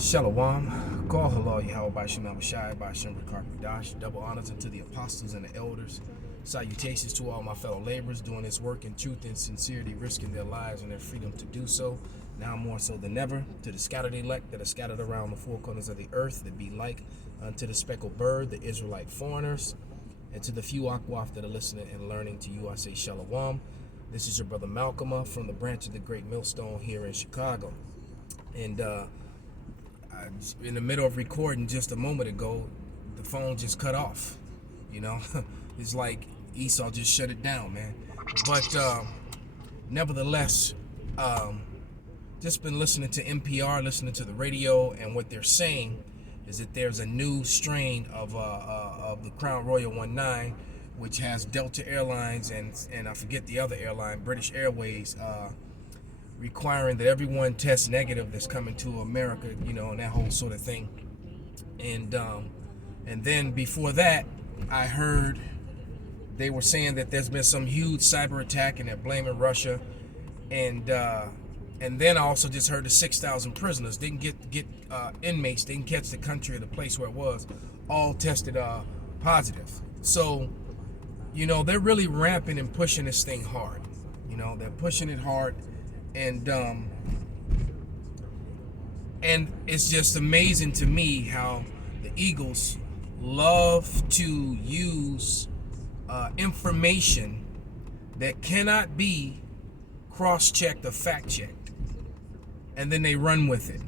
Shalom. Call halal Yahweh Shanam Shai by Shem Dash. Double honors unto the apostles and the elders. Salutations to all my fellow laborers doing this work in truth and sincerity, risking their lives and their freedom to do so. Now more so than ever, to the scattered elect that are scattered around the four corners of the earth, that be like unto the speckled bird, the Israelite foreigners, and to the few Akwaf that are listening and learning, to you I say Shalom. This is your brother Malcolm from the branch of the Great Millstone here in Chicago. And in the middle of recording just a moment ago, the phone just cut off. You know, it's like Esau just shut it down, man. But nevertheless, just been listening to NPR, listening to the radio, and what they're saying is that there's a new strain of the Crown Royal 19, which has Delta Airlines and I forget the other airline, British Airways, requiring that everyone test negative that's coming to America, you know, and that whole sort of thing. And then before that, I heard they were saying that there's been some huge cyber attack and they're blaming Russia. And then I also just heard the 6,000 prisoners didn't get inmates, didn't catch the country or the place where it was, all tested positive. So, you know, they're really ramping and pushing this thing hard. You know, they're pushing it hard. And it's just amazing to me how the Eagles love to use information that cannot be cross-checked or fact-checked, and then they run with it.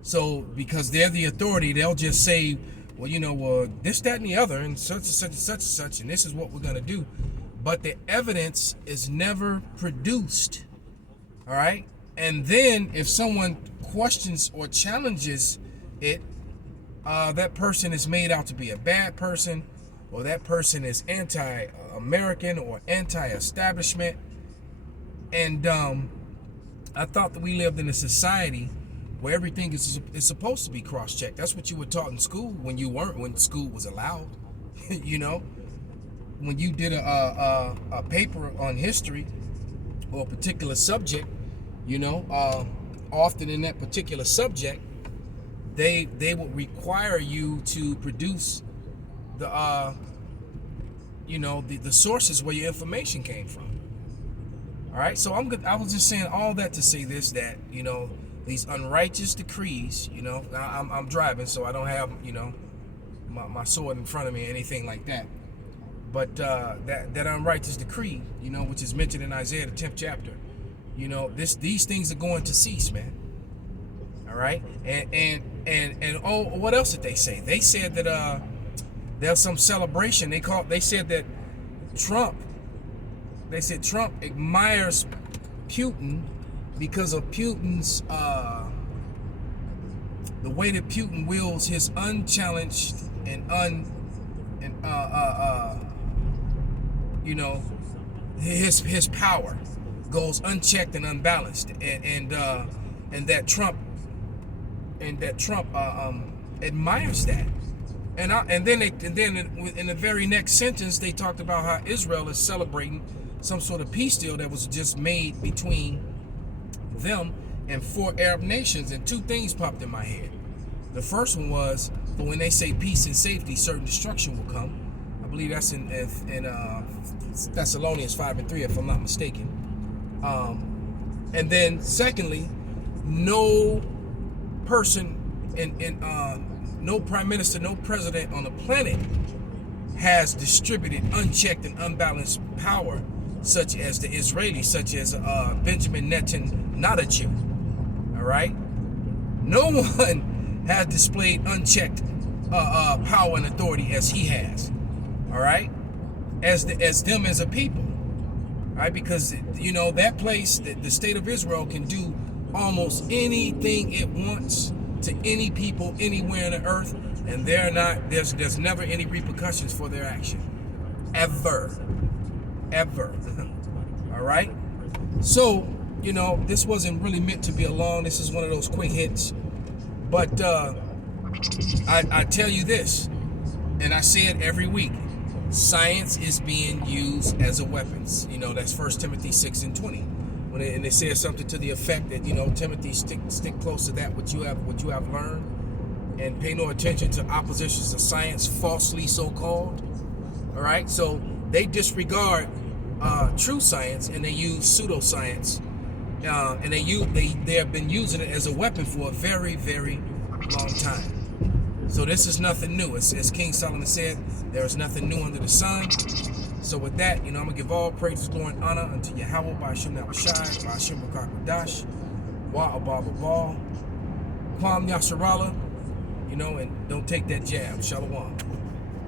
So because they're the authority, they'll just say, well, you know, well, this, that, and the other, and such and such and such and such, and this is what we're going to do. But the evidence is never produced. All right. And then if someone questions or challenges it, that person is made out to be a bad person, or that person is anti-American or anti-establishment. And I thought that we lived in a society where everything is supposed to be cross-checked. That's what you were taught in school when school was allowed. You know, when you did a paper on history or a particular subject, you know, often in that particular subject, they would require you to produce the you know, the sources where your information came from. All right, so I was just saying all that to say this, that, you know, these unrighteous decrees, you know, I'm driving, so I don't have, you know, my sword in front of me or anything like that. But that unrighteous decree, you know, which is mentioned in Isaiah the 10th chapter, you know, these things are going to cease, man. All right, and oh, what else did they say? They said that there's some celebration. They said that Trump admires Putin because of Putin's the way that Putin wields his unchallenged and you know, his power goes unchecked and unbalanced, and that Trump admires that, and then in the very next sentence they talked about how Israel is celebrating some sort of peace deal that was just made between them and 4 Arab nations, and 2 things popped in my head. The first one was, but when they say peace and safety, certain destruction will come. I believe that's in Thessalonians 5:3, if I'm not mistaken. And then secondly, no person no prime minister, no president on the planet has distributed unchecked and unbalanced power such as the Israelis, such as Benjamin Netanyahu. All right, no one has displayed unchecked power and authority as he has. All right, as them as a people. All right, because, you know, that place, the state of Israel, can do almost anything it wants to any people anywhere on the earth, and there's never any repercussions for their action, ever. All right, so, you know, this wasn't really meant to be a long. This is one of those quick hits, but I tell you this, and I say it every week. Science is being used as a weapon. You know, that's 1 Timothy 6:20. and they said something to the effect that, you know, Timothy, stick close to that what you have learned, and pay no attention to oppositions of science, falsely so called. All right, so they disregard true science and they use pseudoscience, and they have been using it as a weapon for a very, very long time. So this is nothing new. As King Solomon said, there is nothing new under the sun. So with that, you know, I'm going to give all praises, glory, and honor unto Yahweh, by Hashem Nabashai, by Hashem Rakakadash, Wa Abba Babal, Kwam Yasharala, you know, and don't take that jab. Shalom.